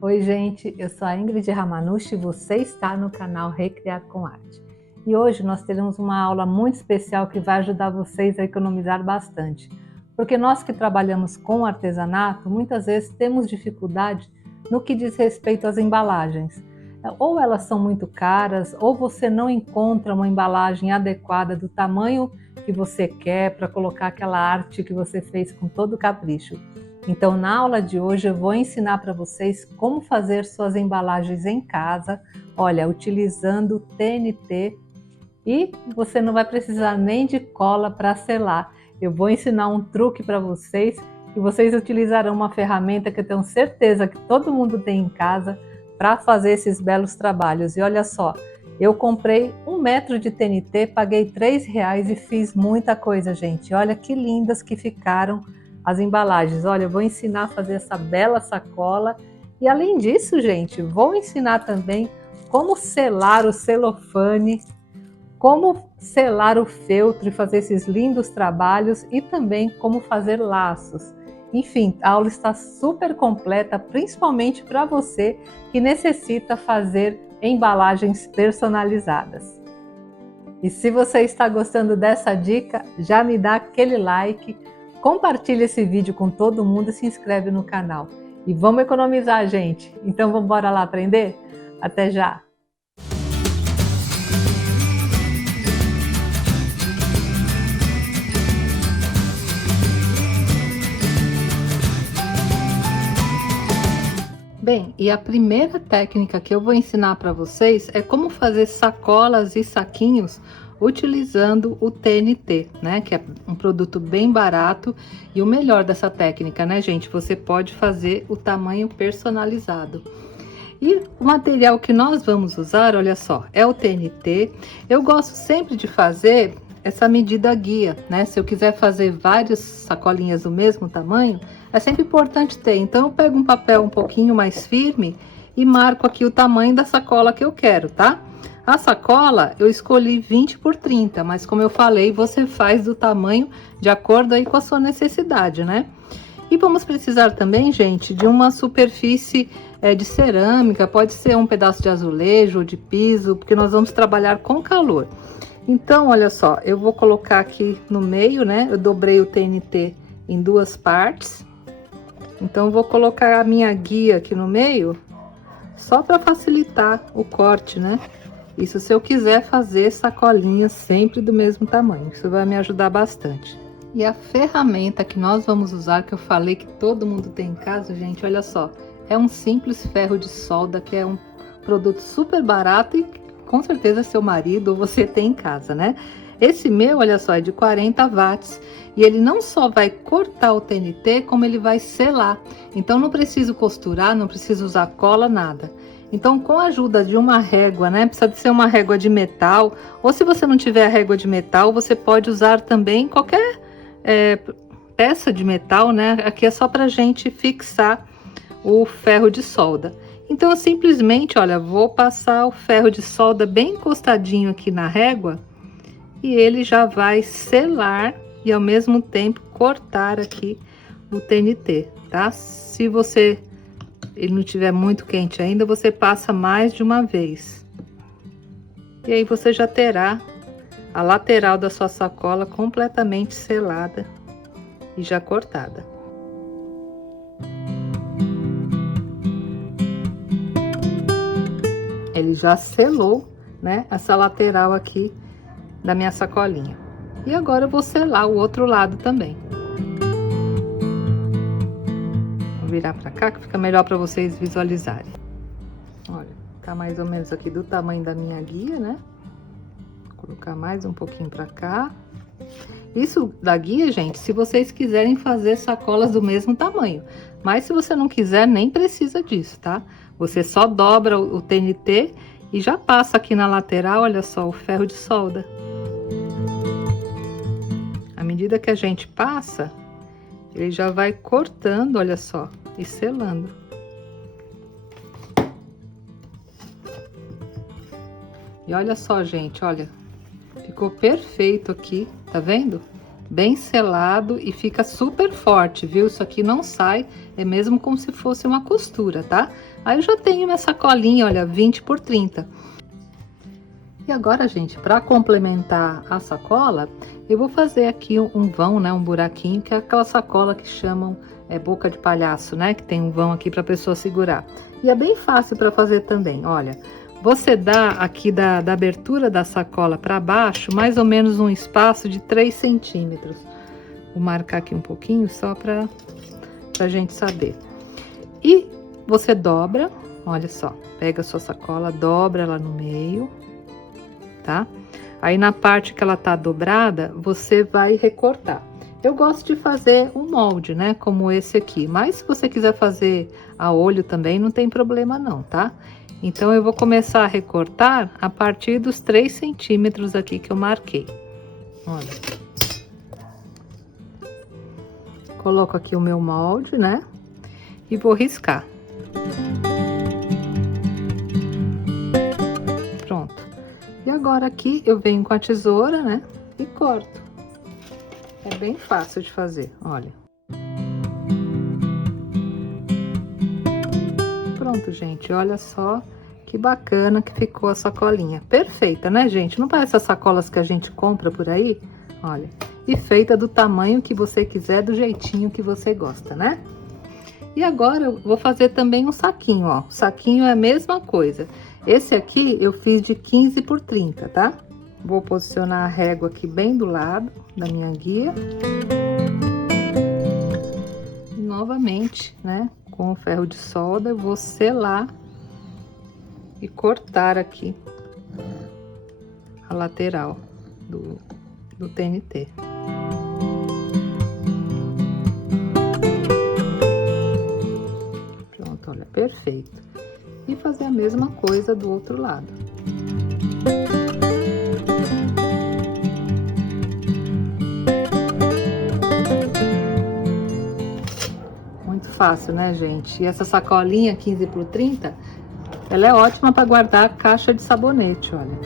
Oi, gente, eu sou a Ingrid Ramanushi e você está no canal Recriar com Arte. E hoje nós teremos uma aula muito especial que vai ajudar vocês a economizar bastante. Porque nós que trabalhamos com artesanato, muitas vezes temos dificuldade no que diz respeito às embalagens. Ou elas são muito caras, ou você não encontra uma embalagem adequada do tamanho que você quer para colocar aquela arte que você fez com todo capricho. Então, na aula de hoje eu vou ensinar para vocês como fazer suas embalagens em casa, olha, utilizando TNT, e você não vai precisar nem de cola para selar. Eu vou ensinar um truque para vocês e vocês utilizarão uma ferramenta que eu tenho certeza que todo mundo tem em casa para fazer esses belos trabalhos. E olha só, eu comprei 1 metro de TNT, paguei R$ 3 e fiz muita coisa, gente. Olha que lindas que ficaram as embalagens. Olha, eu vou ensinar a fazer essa bela sacola e além disso, gente, vou ensinar também como selar o celofane, como selar o feltro e fazer esses lindos trabalhos e também como fazer laços. Enfim, a aula está super completa, principalmente para você que necessita fazer embalagens personalizadas. E se você está gostando dessa dica, já me dá aquele like, compartilha esse vídeo com todo mundo e se inscreve no canal. E vamos economizar, gente! Então vamos embora lá aprender? Até já! Bem, e a primeira técnica que eu vou ensinar para vocês é como fazer sacolas e saquinhos utilizando o TNT, né? Que é um produto bem barato e o melhor dessa técnica, né, gente? Você pode fazer o tamanho personalizado. E o material que nós vamos usar, olha só, é o TNT. Eu gosto sempre de fazer essa medida guia, né? Se eu quiser fazer várias sacolinhas do mesmo tamanho, é sempre importante ter. Então eu pego um papel um pouquinho mais firme e marco aqui o tamanho da sacola que eu quero, tá? A sacola eu escolhi 20 por 30, mas como eu falei, você faz do tamanho de acordo aí com a sua necessidade, né? E vamos precisar também, gente, de uma superfície de cerâmica, pode ser um pedaço de azulejo ou de piso, porque nós vamos trabalhar com calor. Então, olha só, eu vou colocar aqui no meio, né? Eu dobrei o TNT em duas partes. Então, eu vou colocar a minha guia aqui no meio, só para facilitar o corte, né? Isso se eu quiser fazer sacolinhas sempre do mesmo tamanho, isso vai me ajudar bastante. E a ferramenta que nós vamos usar, que eu falei que todo mundo tem em casa, gente, olha só. É um simples ferro de solda, que é um produto super barato e com certeza seu marido ou você tem em casa, né? Esse meu, olha só, é de 40 watts e ele não só vai cortar o TNT, como ele vai selar. Então não preciso costurar, não preciso usar cola, nada. Então com a ajuda de uma régua, né? Precisa de ser uma régua de metal, ou se você não tiver a régua de metal, você pode usar também qualquer peça de metal, né? Aqui é só pra gente fixar o ferro de solda. Então eu simplesmente, olha, vou passar o ferro de solda bem encostadinho aqui na régua e ele já vai selar e ao mesmo tempo cortar aqui o TNT, tá? Se ele não tiver muito quente ainda, você passa mais de uma vez. E aí você já terá a lateral da sua sacola completamente selada e já cortada. Ele já selou, né, essa lateral aqui da minha sacolinha. E agora eu vou selar o outro lado também. Vou virar para cá que fica melhor para vocês visualizarem. Olha, tá mais ou menos aqui do tamanho da minha guia, né? Vou colocar mais um pouquinho para cá. Isso da guia, gente, se vocês quiserem fazer sacolas do mesmo tamanho. Mas se você não quiser, nem precisa disso, tá? Você só dobra o TNT e já passa aqui na lateral, olha só, o ferro de solda. À medida que a gente passa, ele já vai cortando, olha só, e selando. E olha só, gente, olha, ficou perfeito aqui, tá vendo? bem selado e fica super forte, viu? Isso aqui não sai, é mesmo como se fosse uma costura, tá? Aí eu já tenho minha sacolinha, olha, 20 por 30. E agora, gente, para complementar a sacola, eu vou fazer aqui um vão, né? Um buraquinho, que é aquela sacola que chamam boca de palhaço, né? Que tem um vão aqui para a pessoa segurar. E é bem fácil para fazer também, olha. Você dá aqui da abertura da sacola para baixo, mais ou menos um espaço de 3 centímetros. Vou marcar aqui um pouquinho só para a gente saber. E você dobra, olha só, pega a sua sacola, dobra ela no meio, tá? Aí na parte que ela tá dobrada, você vai recortar. Eu gosto de fazer um molde, né, como esse aqui, mas se você quiser fazer a olho também, não tem problema não, tá? Então eu vou começar a recortar a partir dos 3 centímetros aqui que eu marquei. Olha. Coloco aqui o meu molde, né? E vou riscar. Pronto. E agora aqui eu venho com a tesoura, né? E corto. É bem fácil de fazer, olha. Pronto, gente, olha só que bacana que ficou a sacolinha. Perfeita, né, gente? Não parece as sacolas que a gente compra por aí? Olha, e feita do tamanho que você quiser, do jeitinho que você gosta, né? E agora eu vou fazer também um saquinho, ó. O saquinho é a mesma coisa. Esse aqui eu fiz de 15 por 30, tá? Vou posicionar a régua aqui bem do lado da minha guia. E novamente, né? Com o ferro de solda, eu vou selar e cortar aqui a lateral do TNT. Pronto, olha, perfeito. E fazer a mesma coisa do outro lado. Fácil, né, gente? E essa sacolinha 15 por 30, ela é ótima para guardar a caixa de sabonete, olha.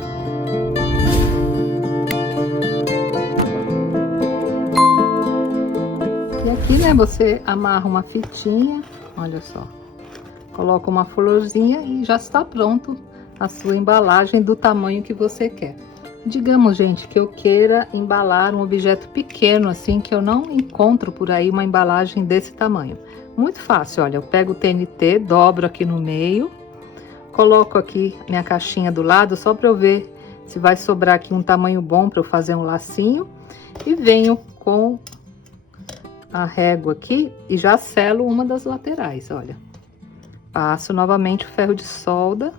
E aqui, né, você amarra uma fitinha, olha só. Coloca uma florzinha e já está pronto a sua embalagem do tamanho que você quer. Digamos, gente, que eu queira embalar um objeto pequeno, assim, que eu não encontro por aí uma embalagem desse tamanho. Muito fácil, olha, eu pego o TNT, dobro aqui no meio, coloco aqui minha caixinha do lado, só para eu ver se vai sobrar aqui um tamanho bom para eu fazer um lacinho. E venho com a régua aqui e já selo uma das laterais, olha. Passo novamente o ferro de solda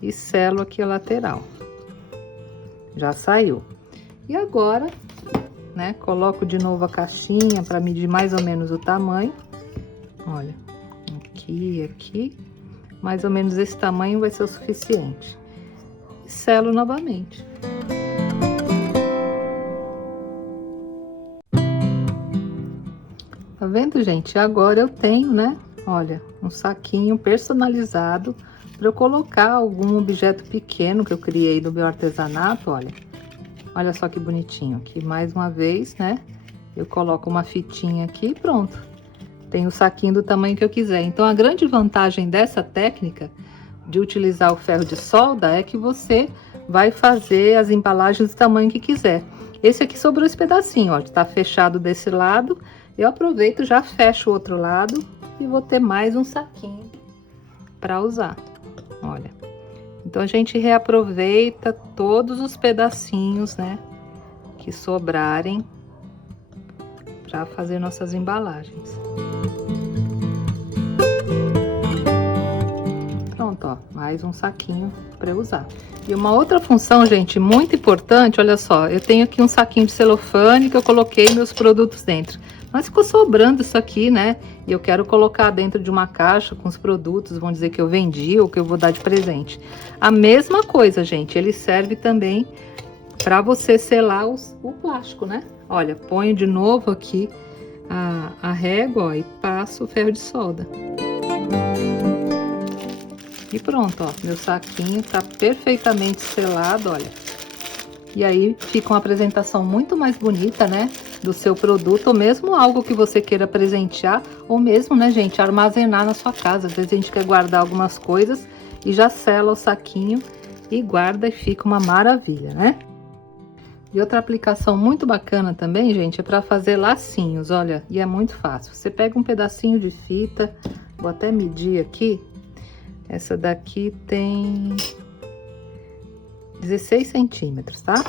e selo aqui a lateral. Já saiu. E agora, né, coloco de novo a caixinha para medir mais ou menos o tamanho. Olha, aqui, mais ou menos esse tamanho vai ser o suficiente. E selo novamente. Tá vendo, gente? Agora eu tenho, né, olha, um saquinho personalizado para eu colocar algum objeto pequeno que eu criei do meu artesanato, olha. Olha só que bonitinho. Aqui, mais uma vez, né, eu coloco uma fitinha aqui e pronto. Tem o saquinho do tamanho que eu quiser. Então, a grande vantagem dessa técnica de utilizar o ferro de solda é que você vai fazer as embalagens do tamanho que quiser. Esse aqui sobrou esse pedacinho, ó, tá fechado desse lado. Eu aproveito, já fecho o outro lado e vou ter mais um saquinho para usar. Olha. Então, a gente reaproveita todos os pedacinhos, né, que sobrarem para fazer nossas embalagens. Pronto, ó, mais um saquinho para usar. E uma outra função, gente, muito importante, olha só, eu tenho aqui um saquinho de celofane que eu coloquei meus produtos dentro. Mas ficou sobrando isso aqui, né? E eu quero colocar dentro de uma caixa com os produtos, vão dizer que eu vendi ou que eu vou dar de presente. A mesma coisa, gente, ele serve também para você selar o plástico, né? Olha, ponho de novo aqui a régua, ó, e passo o ferro de solda. E pronto, ó, meu saquinho tá perfeitamente selado, olha. E aí fica uma apresentação muito mais bonita, né? do seu produto, ou mesmo algo que você queira presentear, ou mesmo, né, gente, armazenar na sua casa. Às vezes a gente quer guardar algumas coisas e já sela o saquinho e guarda e fica uma maravilha, né? E outra aplicação muito bacana também, gente, é para fazer lacinhos, olha, e é muito fácil. Você pega um pedacinho de fita, vou até medir aqui, essa daqui tem 16 centímetros, tá?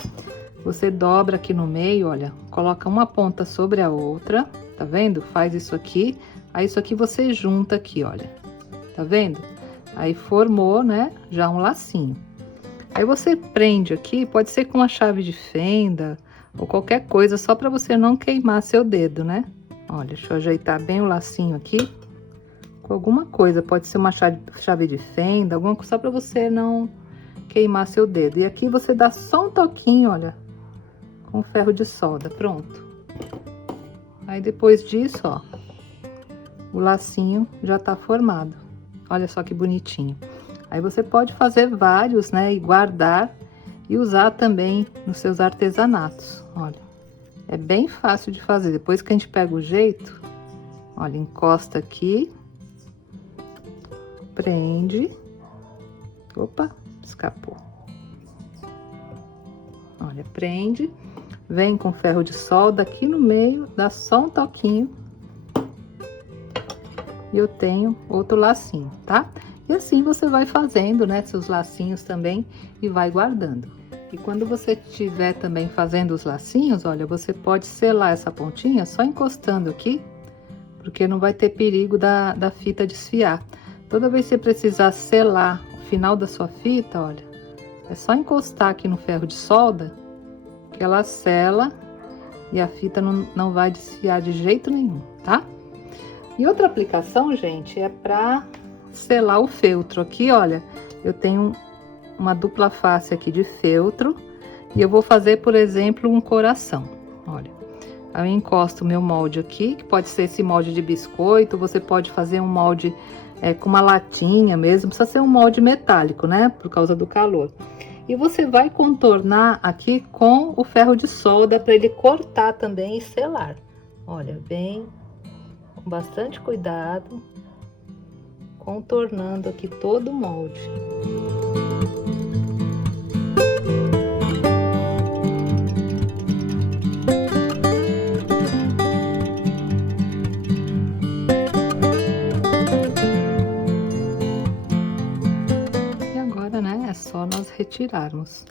Você dobra aqui no meio, olha, coloca uma ponta sobre a outra, tá vendo? Faz isso aqui, aí isso aqui você junta aqui, olha, tá vendo? Aí formou, né, já um lacinho. Aí você prende aqui, pode ser com uma chave de fenda ou qualquer coisa, só para você não queimar seu dedo, né? Olha, deixa eu ajeitar bem o lacinho aqui. Com alguma coisa, pode ser uma chave de fenda, alguma coisa, só para você não queimar seu dedo. E aqui você dá só um toquinho, olha, com ferro de solda, pronto. Aí depois disso, ó, o lacinho já tá formado. Olha só que bonitinho. Aí você pode fazer vários, né, e guardar e usar também nos seus artesanatos. Olha, é bem fácil de fazer. Depois que a gente pega o jeito, olha, encosta aqui, prende. Opa, escapou. Olha, prende, vem com ferro de solda aqui no meio, dá só um toquinho. E eu tenho outro lacinho, tá? E assim você vai fazendo, né, seus lacinhos também e vai guardando. E quando você estiver também fazendo os lacinhos, olha, você pode selar essa pontinha só encostando aqui, porque não vai ter perigo da fita desfiar. Toda vez que você precisar selar o final da sua fita, olha, é só encostar aqui no ferro de solda, que ela sela e a fita não vai desfiar de jeito nenhum, tá? E outra aplicação, gente, é para selar o feltro. Aqui, olha, eu tenho uma dupla face aqui de feltro e eu vou fazer, por exemplo, um coração. Olha, aí eu encosto o meu molde aqui, que pode ser esse molde de biscoito, você pode fazer um molde com uma latinha mesmo, precisa ser um molde metálico, né, por causa do calor. E você vai contornar aqui com o ferro de solda para ele cortar também e selar. Olha, bem, com bastante cuidado, contornando aqui todo o molde. E agora, né, é só nós retirarmos.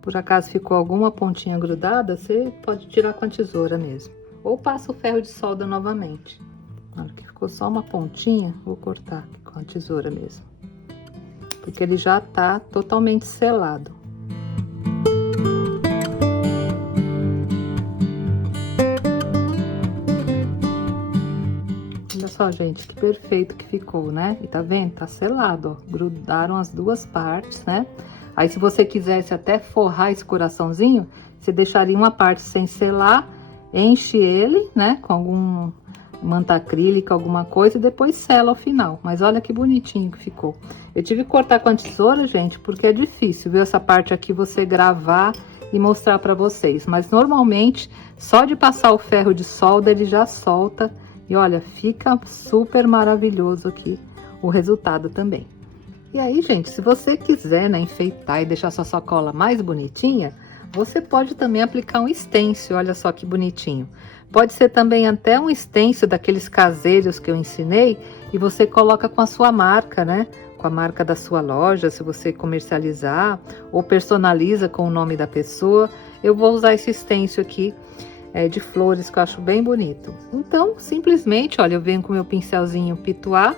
Por acaso ficou alguma pontinha grudada, você pode tirar com a tesoura mesmo. Ou passa o ferro de solda novamente. Olha, que ficou só uma pontinha, vou cortar aqui com a tesoura mesmo. Porque ele já tá totalmente selado. Olha só, gente, que perfeito que ficou, né? E tá vendo? Tá selado, ó. Grudaram as duas partes, né? Aí, se você quisesse até forrar esse coraçãozinho, você deixaria uma parte sem selar, enche ele, né, com algum manta acrílica, alguma coisa, e depois sela ao final. Mas olha que bonitinho que ficou. Eu tive que cortar com a tesoura, gente, porque é difícil, viu? Essa parte aqui você gravar e mostrar pra vocês. Mas normalmente, só de passar o ferro de solda, ele já solta. E olha, fica super maravilhoso aqui o resultado também. E aí, gente, se você quiser, né, enfeitar e deixar sua sacola mais bonitinha, você pode também aplicar um stencil, olha só que bonitinho. Pode ser também até um stencil daqueles caseiros que eu ensinei e você coloca com a sua marca, né? Com a marca da sua loja, se você comercializar, ou personaliza com o nome da pessoa. Eu vou usar esse stencil aqui de flores que eu acho bem bonito. Então, simplesmente, olha, eu venho com meu pincelzinho pituá,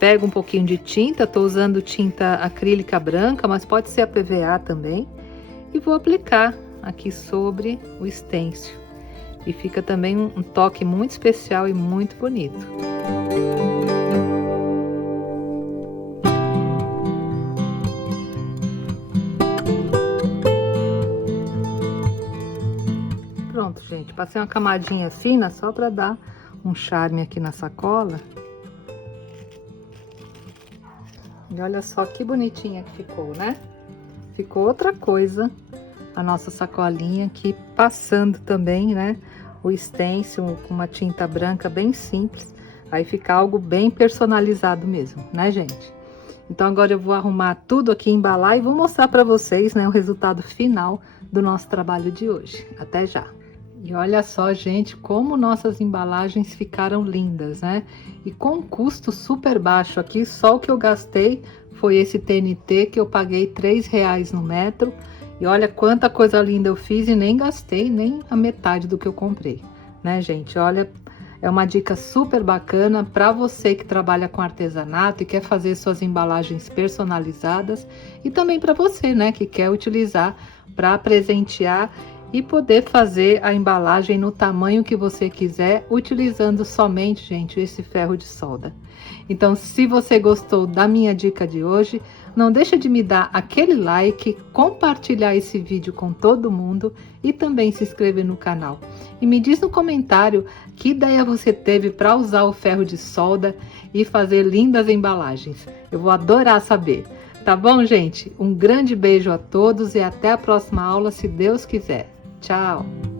pego um pouquinho de tinta, tô usando tinta acrílica branca, mas pode ser a PVA também, e vou aplicar aqui sobre o stencil. E fica também um toque muito especial e muito bonito. Pronto, gente, passei uma camadinha fina só para dar um charme aqui na sacola. E olha só que bonitinha que ficou, né? Ficou outra coisa a nossa sacolinha aqui, passando também, né, o stencil com uma tinta branca bem simples. Aí fica algo bem personalizado mesmo, né, gente? Então agora eu vou arrumar tudo aqui, embalar e vou mostrar para vocês, né, o resultado final do nosso trabalho de hoje. Até já! E olha só, gente, como nossas embalagens ficaram lindas, né? E com um custo super baixo aqui, só o que eu gastei foi esse TNT que eu paguei R$3 no metro. E olha quanta coisa linda eu fiz e nem gastei nem a metade do que eu comprei, né, gente? Olha, é uma dica super bacana para você que trabalha com artesanato e quer fazer suas embalagens personalizadas, e também para você, né, que quer utilizar para presentear e poder fazer a embalagem no tamanho que você quiser, utilizando somente, gente, esse ferro de solda. Então, se você gostou da minha dica de hoje, não deixa de me dar aquele like, compartilhar esse vídeo com todo mundo e também se inscrever no canal. E me diz no comentário que ideia você teve para usar o ferro de solda e fazer lindas embalagens. Eu vou adorar saber. Tá bom, gente? Um grande beijo a todos e até a próxima aula, se Deus quiser. Tchau!